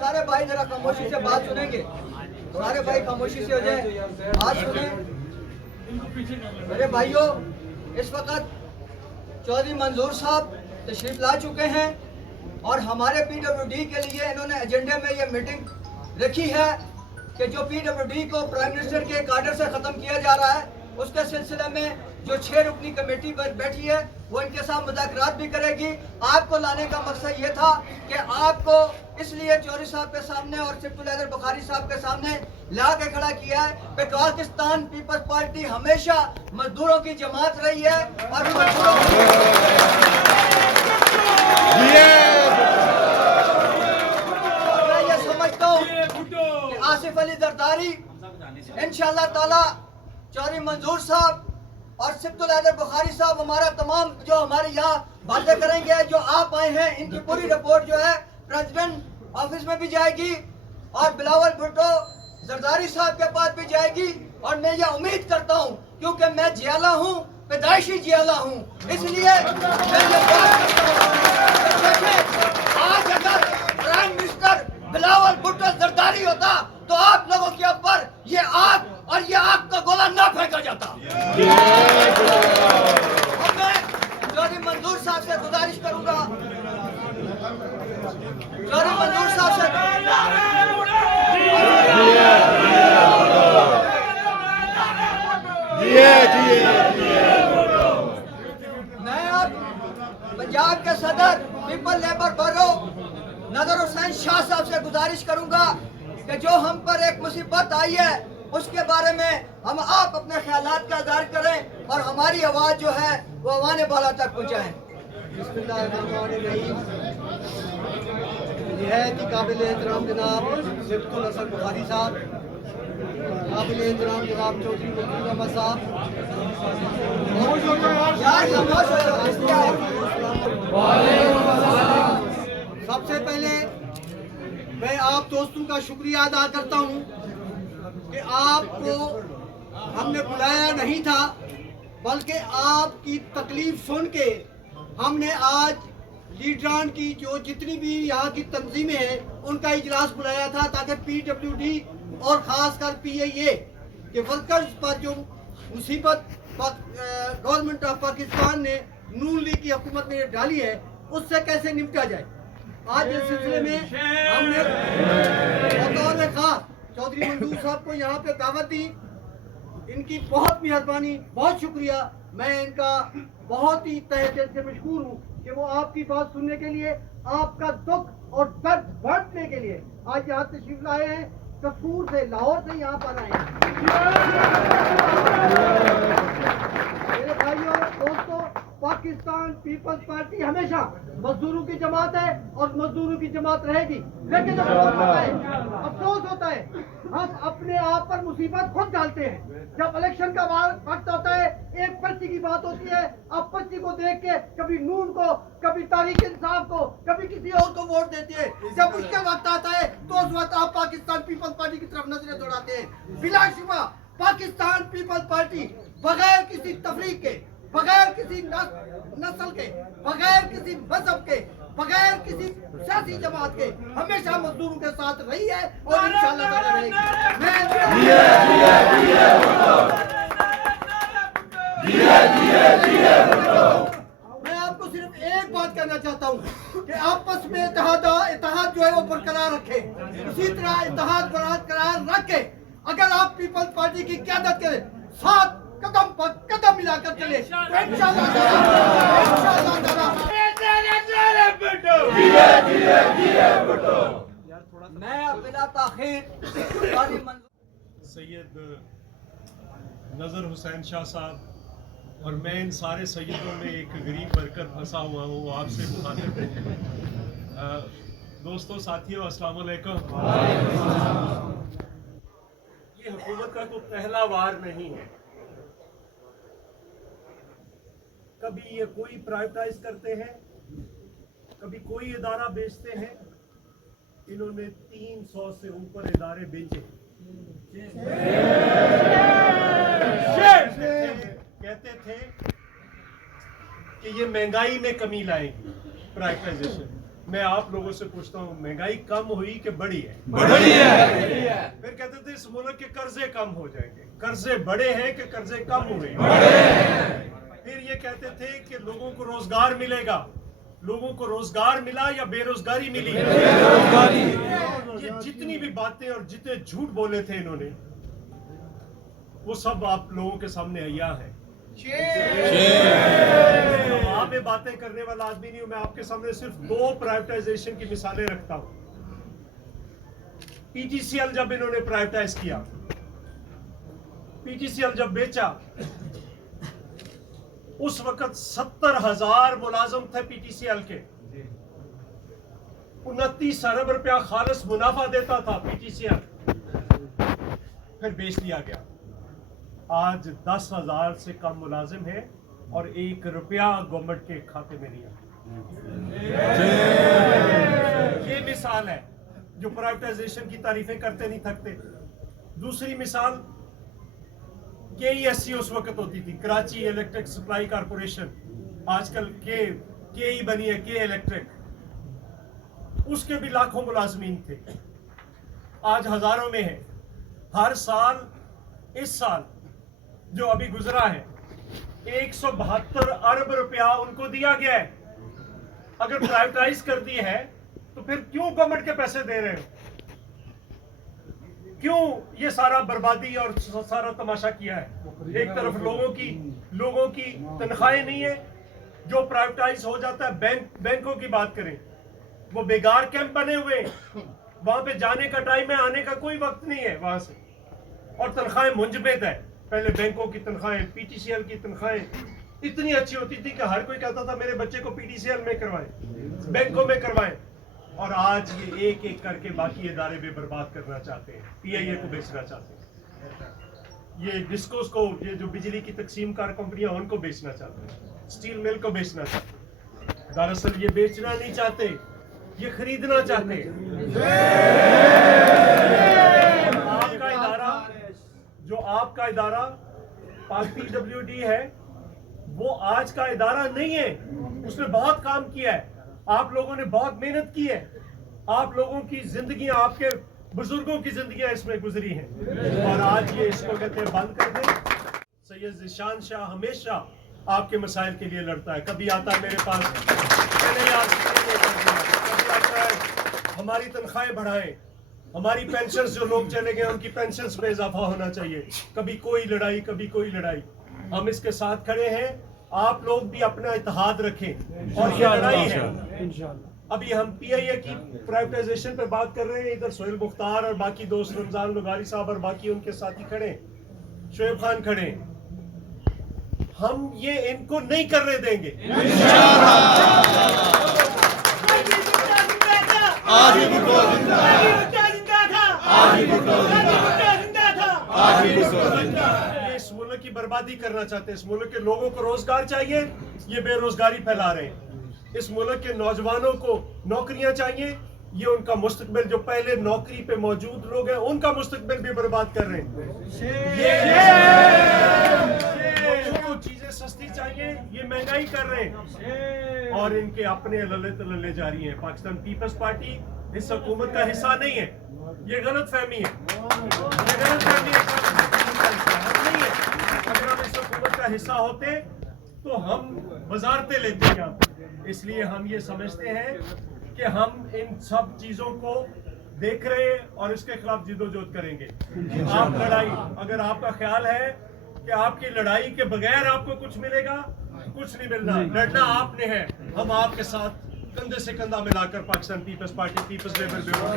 सारे भाई जरा खामोशी से बात सुनेंगे, सारे भाई खामोशी से हो जाए, बात सुने। मेरे भाइयों, इस वक्त चौधरी मंजूर साहब तशरीफ ला चुके हैं और हमारे PWD के लिए इन्होंने एजेंडे में ये मीटिंग रखी है कि जो PWD को प्राइम मिनिस्टर के एक आर्डर से ख़त्म किया जा रहा है, उसके सिलसिले में जो 6 रुकनी कमेटी पर बैठी है वो इनके साथ मुज़ाकरात भी करेगी। आपको लाने का मकसद ये था कि आपको इसलिए चौधरी साहब के सामने और सिफ्तुल हैदर बुखारी साहब के सामने ला के खड़ा किया है कि पाकिस्तान पीपल्स पार्टी हमेशा मजदूरों की जमात रही है और मजदूरों मैं ये समझता हूँ कि आसिफ अली जरदारी इंशाअल्लाह ताला चौधरी मंजूर साहब और सिफ्तुल हैदर बुखारी साहब हमारा तमाम जो हमारे यहाँ बातें करेंगे, जो आप आए हैं, इनकी पूरी रिपोर्ट जो है प्रेसिडेंट ऑफिस में भी जाएगी और बिलावल भुट्टो जरदारी साहब के पास भी जाएगी। और मैं ये उम्मीद करता हूँ, क्योंकि मैं जियाला हूँ, पैदाइशी जियाला हूँ, इसलिए मैं ये बात करता हूँ आज अगर प्राइम मिनिस्टर बिलावल भुट्टो जरदारी होता तो आप लोगों के ऊपर ये आग और ये आग का गोला ना फेंका जाता। और मैं चौधरी मंजूर साहब से गुजारिश करूंगा, चौधरी मंजूर साहब से मैं अब पंजाब के सदर पीपल लेबर ब्यूरो नजर हुसैन शाह साहब से गुजारिश करूंगा कि जो हम पर एक मुसीबत आई है उसके बारे में हम आप अपने ख्यालात का इज़हार करें और हमारी आवाज़ जो है वो अवाने बाला तक पहुँचाएं। निहायत ही काबिल एहतराम जनाब सिफ्तुल हसन बुखारी साहब, काबिल एहतराम जनाब चौधरी मंजूर अहमद साहब, सबसे पहले मैं आप दोस्तों का शुक्रिया अदा करता हूँ कि आपको हमने बुलाया नहीं था, बल्कि आपकी तकलीफ सुन के हमने आज लीडरान की जो जितनी भी यहाँ की तंजीमें हैं उनका इजलास बुलाया था, ताकि PWD और ख़ासकर PIA के वर्कर्स पर जो मुसीबत गवर्नमेंट ऑफ पाकिस्तान ने नून लीग की हुकूमत ने डाली है उससे कैसे निपटा जाए। आज इस सिलसिले में हमने बतौर खास चौधरी मंजूर साहब को यहाँ पे दावत दी। इनकी बहुत मेहरबानी, बहुत शुक्रिया। मैं इनका बहुत ही तहे दिल से मशकूर हूँ कि वो आपकी बात सुनने के लिए, आपका दुख और दर्द बांटने के लिए आज यहाँ तशरीफ लाए हैं। कसूर से, लाहौर से यहाँ पर आए हैं। मेरे भाइयों दोस्तों, पाकिस्तान पीपल्स पार्टी हमेशा मजदूरों की जमात है और मजदूरों की जमात रहेगी। लेकिन अफसोस होता है हम अपने आप पर मुसीबत खुद डालते हैं। जब इलेक्शन का वक्त होता है, एक पर्ची की बात होती है, आप पर्ची को देख के कभी नून को, कभी तारीख इंसाफ को, कभी किसी और को वोट देते हैं। जब उसका वक्त आता है तो उस वक्त आप पाकिस्तान पीपल्स पार्टी की तरफ नजरें दौड़ाते हैं। बिलाशुबा पाकिस्तान पीपल्स पार्टी बगैर किसी तफरीक के, बगैर किसी नस्ल के, बगैर किसी मजहब के, बगैर किसी सियासी जमात के हमेशा मजदूरों के साथ रही है और इंशाअल्लाह रहेगी। है वो बरकरार रखें। इसी तरह इत्तेहाद बरकरार रख के अगर आप पीपल्स पार्टी की क़यादत करें, साथ कदम पर कदम मिलाकर चले तो इंशाअल्लाह मैं बिला ताखीर सैयद नज़र हुसैन शाह साहब और मैं इन सारे सैयदों में एक गरीब वर्कर फंसा हुआ हूँ, आपसे मुखातिब हूँ। दोस्तों, साथियों, अस्सलाम वालेकुम। ये हुकूमत का कोई पहला वार नहीं है। कभी ये कोई प्राइवेटाइज करते हैं, कभी कोई इदारा बेचते हैं। इन्होंने 300 से ऊपर इदारे बेचे। कहते थे कि ये महंगाई में कमी लाएगी प्राइवेटाइजेशन। मैं आप लोगों से पूछता हूँ, महंगाई कम हुई कि बढ़ी है? बढ़ी है। फिर कहते थे इस मुल्क के कर्जे कम हो जाएंगे। कर्जे बढ़े हैं कि कर्जे कम हुए? फिर ये कहते थे कि लोगों को रोजगार मिलेगा। लोगों को रोजगार मिला या बेरोजगारी मिली? बेरोजगारी। ये जितनी भी बातें और जितने झूठ बोले थे इन्होंने, वो सब आप लोगों के सामने अय्या है। आप ये बातें करने वाला आदमी नहीं हूं। मैं आपके सामने सिर्फ 2 प्राइवेटाइजेशन की मिसालें रखता हूं। पीजीसीएल जब इन्होंने प्राइवेटाइज किया, पीजीसीएल जब बेचा, उस वक्त 70,000 मुलाजम थे पीटीसीएल के। 29 अरब रुपया खालिस मुनाफा देता था पीटीसीएल। फिर बेच दिया गया। आज 10,000 से कम मुलाजिम है और 1 रुपया गवर्नमेंट के खाते में नहीं आता। ये मिसाल है जो प्राइवेटाइजेशन की तारीफें करते नहीं थकते। दूसरी मिसाल, KESC उस वक्त होती थी, कराची इलेक्ट्रिक सप्लाई कारपोरेशन। आजकल के बनी है, के इलेक्ट्रिक। उसके भी लाखों मुलाजमीन थे, आज हजारों में है। हर साल, इस साल जो अभी गुजरा है, 172 अरब रुपया उनको दिया गया है। अगर प्राइवेटाइज कर दी है तो फिर क्यों गवर्नमेंट के पैसे दे रहे हो? क्यों ये सारा बर्बादी और सारा तमाशा किया है? एक तरफ लोगों की तनख्वाहें नहीं है। जो प्राइवेटाइज हो जाता है, बैंकों की बात करें, वो बेकार कैंप बने हुए, वहां पे जाने का टाइम है, आने का कोई वक्त नहीं है वहां से। और तनख्वाहें मुंजमद है। पहले बैंकों की तनख्वाहें, पीटीसीएल की तनख्वाहें इतनी अच्छी होती थी कि हर कोई कहता था मेरे बच्चे को पीटीसीएल में करवाएं, बैंकों में करवाएं। और आज ये एक एक करके बाकी इदारे भी बर्बाद करना चाहते हैं, पीआईए को बेचना चाहते हैं, ये डिस्कोस को, ये जो बिजली की तकसीम कार कंपनियां, उनको बेचना चाहते हैं, स्टील मिल को बेचना चाहते हैं। दरअसल ये बेचना नहीं चाहते, ये खरीदना चाहते हैं। आपका इदारा PWD है, वो आज का इदारा नहीं है। उसने बहुत काम किया है, आप लोगों ने बहुत मेहनत की है, आप लोगों की जिंदगियां, आपके बुजुर्गों की जिंदगियां इसमें गुजरी हैं, और आज ये इसको कहते हैं बंद कर दें। सैयद ज़ीशान शाह हमेशा आपके मसाइल के लिए लड़ता है। कभी आता है मेरे पास, मैंने यार कभी आता है हमारी तनख्वाहें बढ़ाएं, हमारी पेंशन्स, जो लोग चले गए उनकी पेंशन्स में इजाफा होना चाहिए। कभी कोई लड़ाई, कभी कोई लड़ाई। हम इसके साथ खड़े हैं, आप लोग भी अपना इत्तेहाद रखें, और ये लड़ाई है। अभी हम पीआईए की प्राइवेटाइजेशन पे बात कर रहे हैं, इधर सोहेल मुख्तार और बाकी दोस्त, रमजान लुगारी साहब और बाकी उनके साथी खड़े, शोएब खान खड़े। हम ये इनको नहीं करने देंगे। ये इस मुल्क की बर्बादी करना चाहते हैं। इस मुल्क के लोगों को रोजगार चाहिए, ये बेरोजगारी फैला रहे हैं। इस मुल्क के नौजवानों को नौकरियां चाहिए, ये उनका मुस्तकबिल, जो पहले नौकरी पे मौजूद लोग हैं, उनका मुस्तकबिल भी बर्बाद कर रहे हैं। उनको चीजें सस्ती चाहिए, ये महंगाई कर रहे हैं, और इनके अपने लले तलले जारी हैं। पाकिस्तान पीपल्स पार्टी इस हुकूमत का हिस्सा नहीं है, ये गलत फहमी है, ये गलत फहमी है, नहीं है। अगर हम इस हुकूमत का हिस्सा होते तो हम वजारतें लेते हैं यहाँ पे। इसलिए हम ये समझते हैं کہ ہم ان سب چیزوں کو دیکھ رہے ہیں اور اس کے خلاف جدوجہد کریں گے. آپ لڑائی، اگر آپ کا خیال ہے کہ آپ کی لڑائی کے بغیر آپ کو کچھ ملے گا، کچھ نہیں ملنا. لڑنا آپ نے ہے. ہم آپ کے ساتھ کندھے سے کندھا ملا کر پاکستان پیپلز پارٹی، پیپلز لیبر بیورو ہم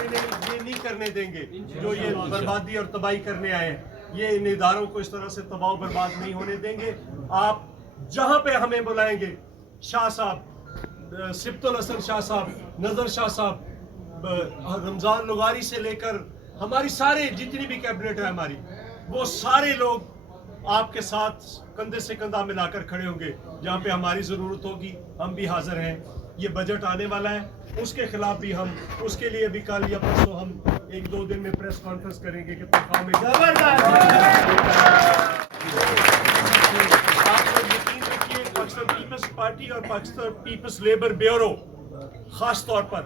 انہیں یہ نہیں کرنے دیں گے جو یہ بربادی اور تباہی کرنے آئے ہیں. یہ ان اداروں کو اس طرح سے تباہ و برباد نہیں ہونے دیں گے. آپ جہاں پہ ہمیں بلائیں گے، شاہ صاحب، سبت الحسن شاہ صاحب، نظر شاہ صاحب، رمضان لغاری سے لے کر ہماری سارے جتنی بھی کیبنٹ ہے ہماری، وہ سارے لوگ آپ کے ساتھ کندھے سے کندھا ملا کر کھڑے ہوں گے. جہاں پہ ہماری ضرورت ہوگی ہم بھی حاضر ہیں. یہ بجٹ آنے والا ہے، اس کے خلاف بھی ہم، اس کے لیے بھی کل یا پرسوں ہم 1-2 دن میں پریس کانفرنس کریں گے کہ تنخواہ میں آپ لوگ یقین رکھیے، پاکستان پیپلز پارٹی اور پاکستان پیپلز لیبر بیورو خاص طور پر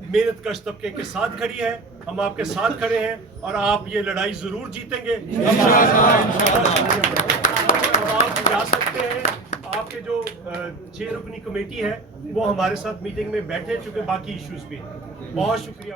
محنت کش طبقے کے ساتھ کھڑی ہے. ہم آپ کے ساتھ کھڑے ہیں اور آپ یہ لڑائی ضرور جیتیں گے. آپ جا سکتے ہیں، آپ کے جو 6 رکنی کمیٹی ہے وہ ہمارے ساتھ میٹنگ میں بیٹھے، چونکہ باقی ایشوز بھی ہیں. بہت شکریہ.